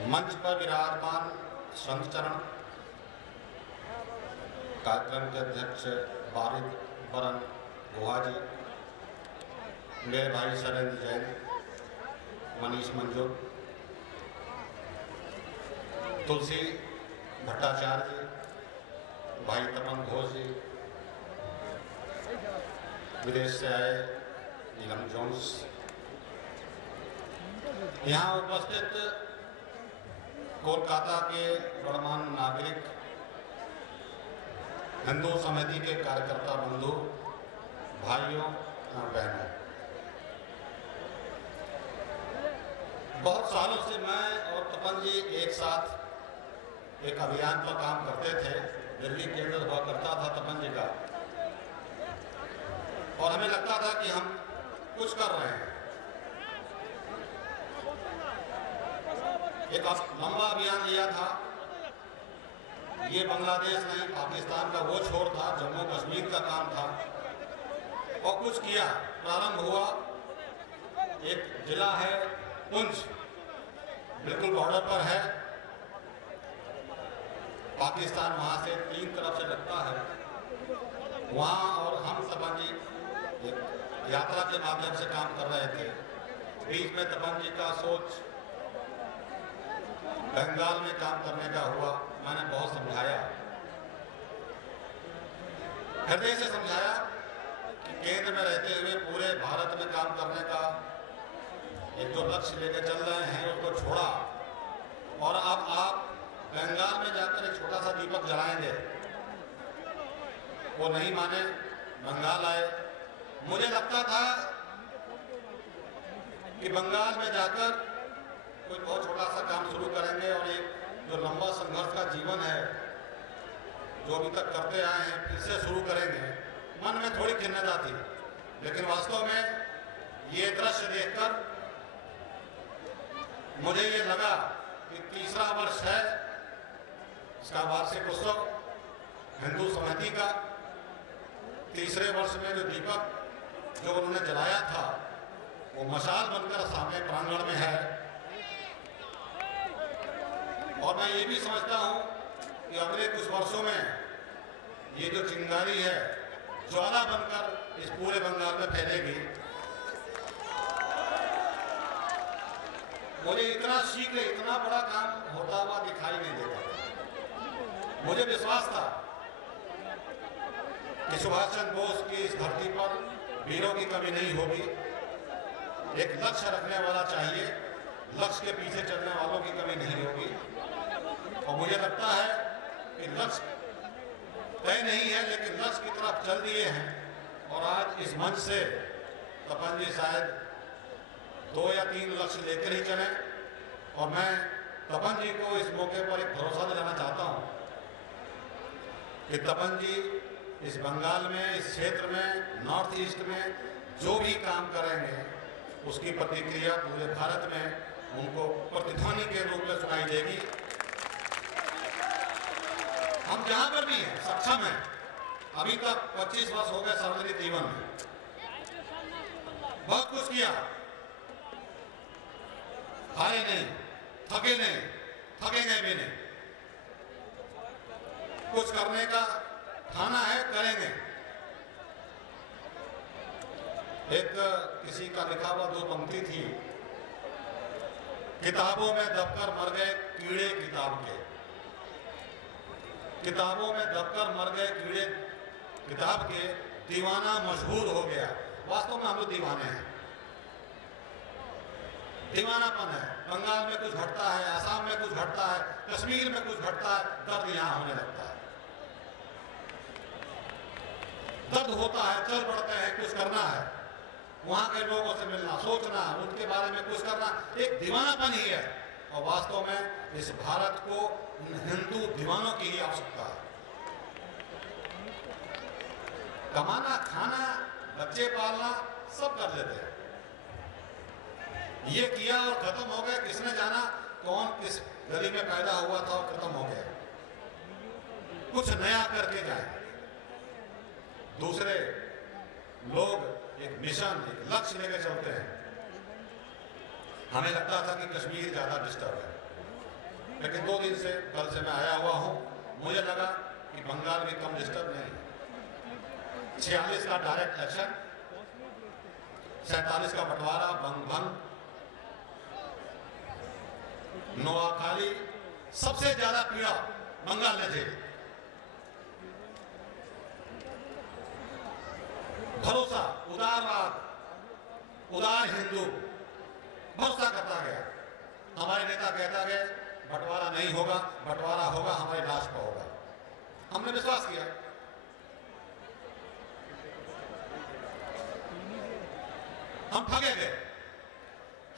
मंच पर विराजमान संत चरण, कार्यक्रम के अध्यक्ष वारिद बरन गुहा जी, मेरे भाई शैलेंद्र जैन, मनीष मंजूर, तुलसी भट्टाचार्य जी, भाई तपन घोष जी, विदेश से आए नीलम जोन्स, यहाँ उपस्थित कोलकाता के गणमान्य नागरिक, हिंदू समिति के कार्यकर्ता बंधु, भाइयों और बहनों, बहुत सालों से मैं और तपन जी एक साथ एक अभियान पर काम करते थे। दिल्ली केंद्र हुआ करता था तपन जी का, और हमें लगता था कि हम कुछ कर रहे हैं। एक लंबा अभियान लिया था, ये बांग्लादेश नहीं पाकिस्तान का वो छोर था, जम्मू कश्मीर का काम था, और कुछ किया। प्रारंभ हुआ, एक जिला है पुंछ, बिल्कुल बॉर्डर पर है, पाकिस्तान वहाँ से 3 तरफ से लगता है। वहाँ और हम तपन जी एक यात्रा के माध्यम से काम कर रहे थे। बीच में तपन जी का सोच बंगाल में काम करने का हुआ। मैंने बहुत समझाया, हृदय से समझाया कि केंद्र में रहते हुए पूरे भारत में काम करने का एक जो लक्ष्य लेकर चल रहे हैं उसको छोड़ा, और अब आप बंगाल में जाकर एक छोटा सा दीपक जलाएंगे। वो नहीं माने, बंगाल आए। मुझे लगता था कि बंगाल में जाकर कोई बहुत छोटा सा काम शुरू करेंगे और एक जो लंबा संघर्ष का जीवन है जो अभी तक करते आए हैं फिर से शुरू करेंगे। मन में थोड़ी खिन्नता थी, लेकिन वास्तव में ये दृश्य देखकर मुझे ये लगा कि तीसरा वर्ष है इसका वार्षिक उत्सव हिंदू समिति का। तीसरे वर्ष में जो दीपक जो उन्होंने जलाया था वो मशाल बनकर सामने प्रांगण में है, और मैं ये भी समझता हूँ कि अगले कुछ वर्षों में ये जो चिंगारी है ज्वाला बनकर इस पूरे बंगाल में फैलेगी। मुझे इतना शीघ्र इतना बड़ा काम होता हुआ दिखाई नहीं देता। मुझे विश्वास था कि सुभाष चंद्र बोस की इस धरती पर वीरों की कमी नहीं होगी। एक लक्ष्य रखने वाला चाहिए, लक्ष्य के पीछे चलने वालों की कमी नहीं होगी। और मुझे लगता है कि लक्ष्य तय नहीं है, लेकिन लक्ष्य की तरफ चल दिए हैं। और आज इस मंच से तपन जी शायद 2 या 3 लक्ष्य लेकर ही चले, और मैं तपन जी को इस मौके पर एक भरोसा दिलाना चाहता हूँ कि तपन जी इस बंगाल में, इस क्षेत्र में, नॉर्थ ईस्ट में जो भी काम करेंगे उसकी प्रतिक्रिया पूरे भारत में उनको प्रतिध्वनि के रूप में सुनाई देगी। हम जहां पर भी हैं सक्षम हैं। अभी तक 25 वर्ष हो गए सार्वजनिक जीवन में, बहुत कुछ किया, हारे नहीं, थके नहीं, थकेंगे भी नहीं। कुछ करने का ठाना है, करेंगे। एक किसी का लिखा हुआ 2 पंक्ति थी, किताबों में दबकर मर गए कीड़े किताब के, किताबों में दबकर मर गए कीड़े किताब के, दीवाना मशहूर हो गया। वास्तव में हम लोग दीवाने हैं, दीवानापन है। बंगाल में कुछ घटता है, असम में कुछ घटता है, कश्मीर में कुछ घटता है, दर्द यहाँ होने लगता है। दर्द होता है, चल पड़ते हैं, कुछ करना है, वहां के लोगों से मिलना, सोचना, उनके बारे में कुछ करना, एक दीवानापन ही है। और वास्तव में इस भारत को हिंदू दीवानों की ही आवश्यकता है। कमाना, खाना, बच्चे पालना सब कर लेते हैं, ये किया और खत्म हो गया। किसने जाना कौन किस गली में पैदा हुआ था और खत्म हो गया। कुछ नया करके जाए। दूसरे लोग एक मिशन, एक लक्ष्य लेकर चलते हैं। हमें लगता था कि कश्मीर ज्यादा डिस्टर्ब है, लेकिन 2 दिन से, कल से मैं आया हुआ हूँ, मुझे लगा कि बंगाल भी कम डिस्टर्ब नहीं। 46 का डायरेक्ट इलेक्शन, 47 का बंटवारा, भंग, नोआखाली, सबसे ज्यादा पीड़ा बंगाल ने झेली। भरोसा, उदारवाद, उदार हिंदू भरोसा करता गया। हमारे नेता कहता गए बंटवारा नहीं होगा, बंटवारा होगा हमारी लाश पर होगा। हमने विश्वास किया। हम ठगे गए।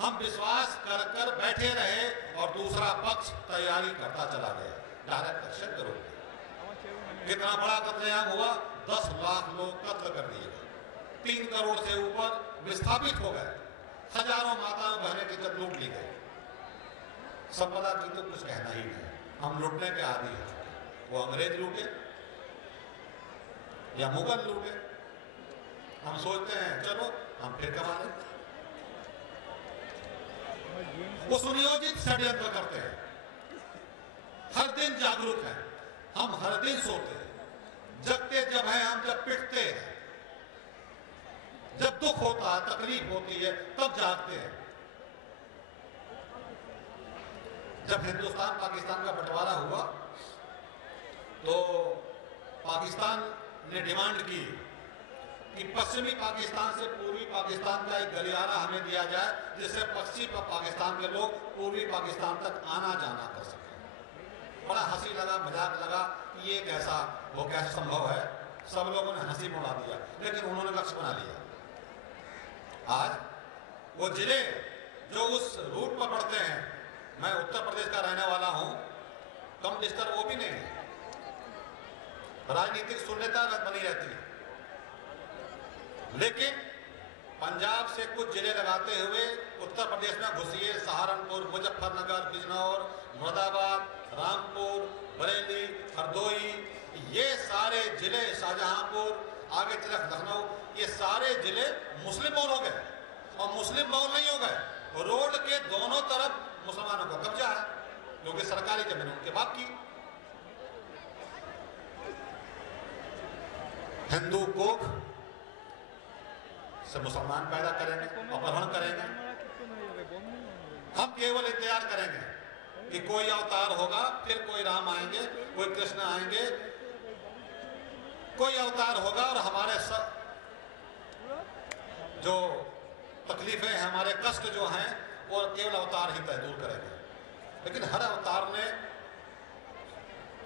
हम विश्वास कर कर बैठे रहे और दूसरा पक्ष तैयारी करता चला गया डायरेक्ट इलेक्शन के रूप में। कितना बड़ा कत्लेआम हुआ, 10 लाख लोग कत्ल कर दिए गए, 3 करोड़ से ऊपर विस्थापित हो गए, हजारों माताओं बहनें की इज्जत लूट ली गई। संपदा की तो कुछ कहना ही नहीं। हम लूटने के आदी हैं। वो अंग्रेज लूटे या मुगल लूटे, हम सोचते हैं चलो हम फिर कमा लें। वो सुनियोजित षड्यंत्र करते हैं। हर दिन जागरूक हैं, हम हर दिन सोते हैं। जगते जब हैं हम, जब पिटते हैं, जब दुख होता है, तकलीफ होती है, तब जागते हैं। जब हिंदुस्तान पाकिस्तान का बंटवारा हुआ तो पाकिस्तान ने डिमांड की कि पश्चिमी पाकिस्तान से पूर्वी पाकिस्तान का एक गलियारा हमें दिया जाए, जिससे पश्चिमी पाकिस्तान के लोग पूर्वी पाकिस्तान तक आना जाना कर सकें। बड़ा हंसी लगा, मजाक लगा कि ये कैसा, वो कैसा संभव है। सब लोगों ने हंसी उड़ा दिया, लेकिन उन्होंने लक्ष्य बना लिया। आज वो जिले जो उस रूट पर पड़ते हैं, मैं उत्तर प्रदेश का रहने वाला हूं, कम डिस्टर्ब वो भी नहीं है। राजनीतिक शून्यता बनी रहती है, लेकिन पंजाब से कुछ जिले लगाते हुए उत्तर प्रदेश में घुसिए, सहारनपुर, मुजफ्फरनगर, बिजनौर, मुरादाबाद, रामपुर, बरेली, हरदोई, ये सारे जिले, शाहजहांपुर, आगे तरफ लखनऊ, ये सारे जिले मुस्लिम बहुल हो गए। और मुस्लिम बहुल नहीं हो गए, रोड के दोनों तरफ मुसलमानों का कब्जा है, क्योंकि सरकारी जमीन उनके बाप की। हिंदू कोख से मुसलमान पैदा करेंगे, अपहरण करेंगे। हम केवल इंतजार करेंगे कि कोई अवतार होगा, फिर कोई राम आएंगे, कोई कृष्ण आएंगे, कोई अवतार होगा और हमारे सब जो तकलीफें हैं, हमारे कष्ट जो हैं, वो केवल अवतार ही तय दूर करेंगे। लेकिन हर अवतार ने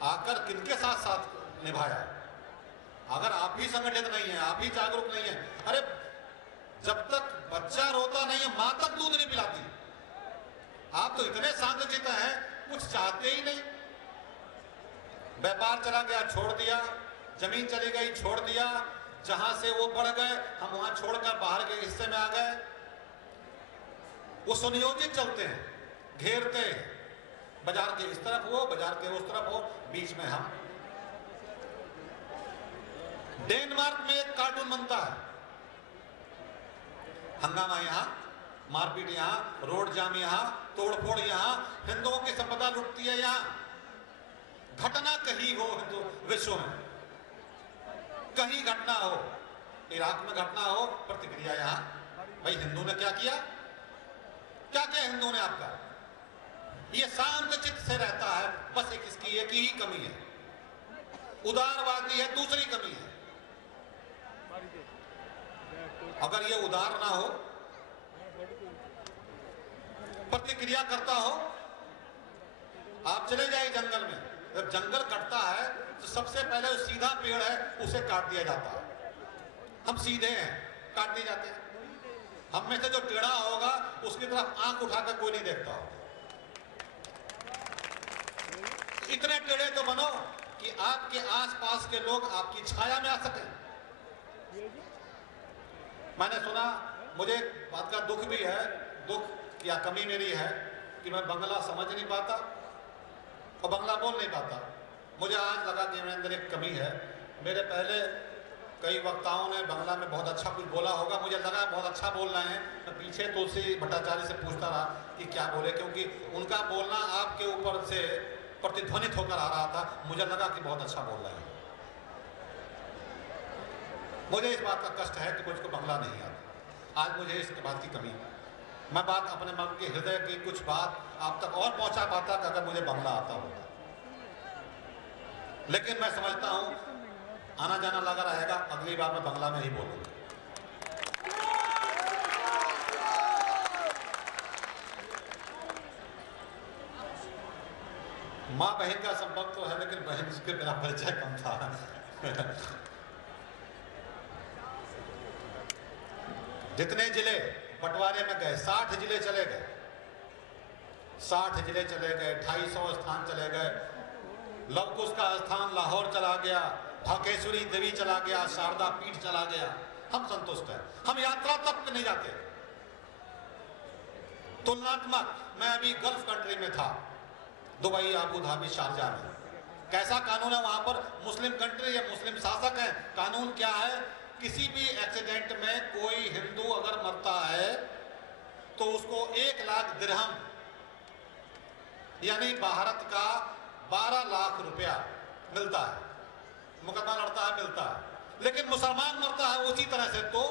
आकर किनके साथ साथ निभाया? अगर आप ही संगठित नहीं है, आप ही जागरूक नहीं है, अरे जब तक बच्चा रोता नहीं है, मां तक दूध नहीं पिलाती। आप तो इतने शांतचित्त हैं, कुछ चाहते ही नहीं। व्यापार चला गया, छोड़ दिया, जमीन चली गई, छोड़ दिया, जहां से वो बढ़ गए हम वहां छोड़कर बाहर के हिस्से में आ गए। वो सुनियोजित चलते हैं, घेरते हैं, बाजार के इस तरफ हो, बाजार के उस तरफ हो, बीच में हम। डेनमार्क में एक कार्टून बनता है, हंगामा यहां, मारपीट यहां, रोड जाम यहां, तोड़फोड़ यहां, हिंदुओं की संपदा लुटती है यहां। घटना कहीं हो हिंदू विश्व में, कहीं घटना हो, इराक में घटना हो, प्रतिक्रिया यहां। भाई हिंदू ने क्या किया? क्या किया हिंदू ने आपका? ये शांत चित्त से रहता है, बस इसकी एक ही कमी है, उदारवादी है, दूसरी कमी है। अगर ये उदार ना हो, प्रतिक्रिया करता हो, आप चले जाइए जंगल में, जब जंगल कटता है तो सबसे पहले जो सीधा पेड़ है उसे काट दिया जाता है। हम सीधे हैं, काट दिए जाते हैं। हम में से जो टेढ़ा होगा उसकी तरफ आंख उठाकर कोई नहीं देखता हो। इतने टेढ़े तो बनो कि आपके आसपास के लोग आपकी छाया में आ सकें। मैंने सुना, मुझे बात का दुख भी है, दुख या कमी मेरी है कि मैं बंगला समझ नहीं पाता और बंगला बोल नहीं पाता। मुझे आज लगा कि मेरे अंदर एक कमी है। मेरे पहले कई वक्ताओं ने बंगला में बहुत अच्छा कुछ बोला होगा, मुझे लगा बहुत अच्छा बोल रहे हैं। मैं पीछे तुलसी भट्टाचार्य से पूछता रहा कि क्या बोले, क्योंकि उनका बोलना आप के ऊपर से प्रतिध्वनित होकर आ रहा था, मुझे लगा कि बहुत अच्छा बोल रहे हैं। मुझे इस बात का कष्ट है कि मुझको बांग्ला नहीं आता। आज मुझे इस बात की कमी है। मैं बात अपने मन के हृदय की कुछ बात आप तक और पहुंचा पाता कि अगर मुझे बांग्ला आता होता। लेकिन मैं समझता हूं आना जाना लगा रहेगा, अगली बार मैं बांग्ला में ही बोलूंगा। माँ बहन का संपर्क तो है, लेकिन बहन के बिना परिचय कम था। जितने जिले बंटवारे में गए, 60 जिले चले गए, 60 जिले चले गए, 250 स्थान चले गए। लवकुश का स्थान लाहौर चला गया, ढाकेश्वरी देवी चला गया, शारदा पीठ चला गया। हम संतुष्ट हैं। हम यात्रा तक नहीं जाते। तुलनात्मक, मैं अभी गल्फ कंट्री में था, दुबई, अबू धाबी, शारजा में। कैसा कानून है वहां पर? मुस्लिम कंट्री है, मुस्लिम शासक है। कानून क्या है? किसी भी एक्सीडेंट में कोई हिंदू अगर मरता है तो उसको 1 लाख दिरहम यानी भारत का 12 लाख रुपया मिलता है। मुकदमा लड़ता है, मिलता है। लेकिन मुसलमान मरता है उसी तरह से तो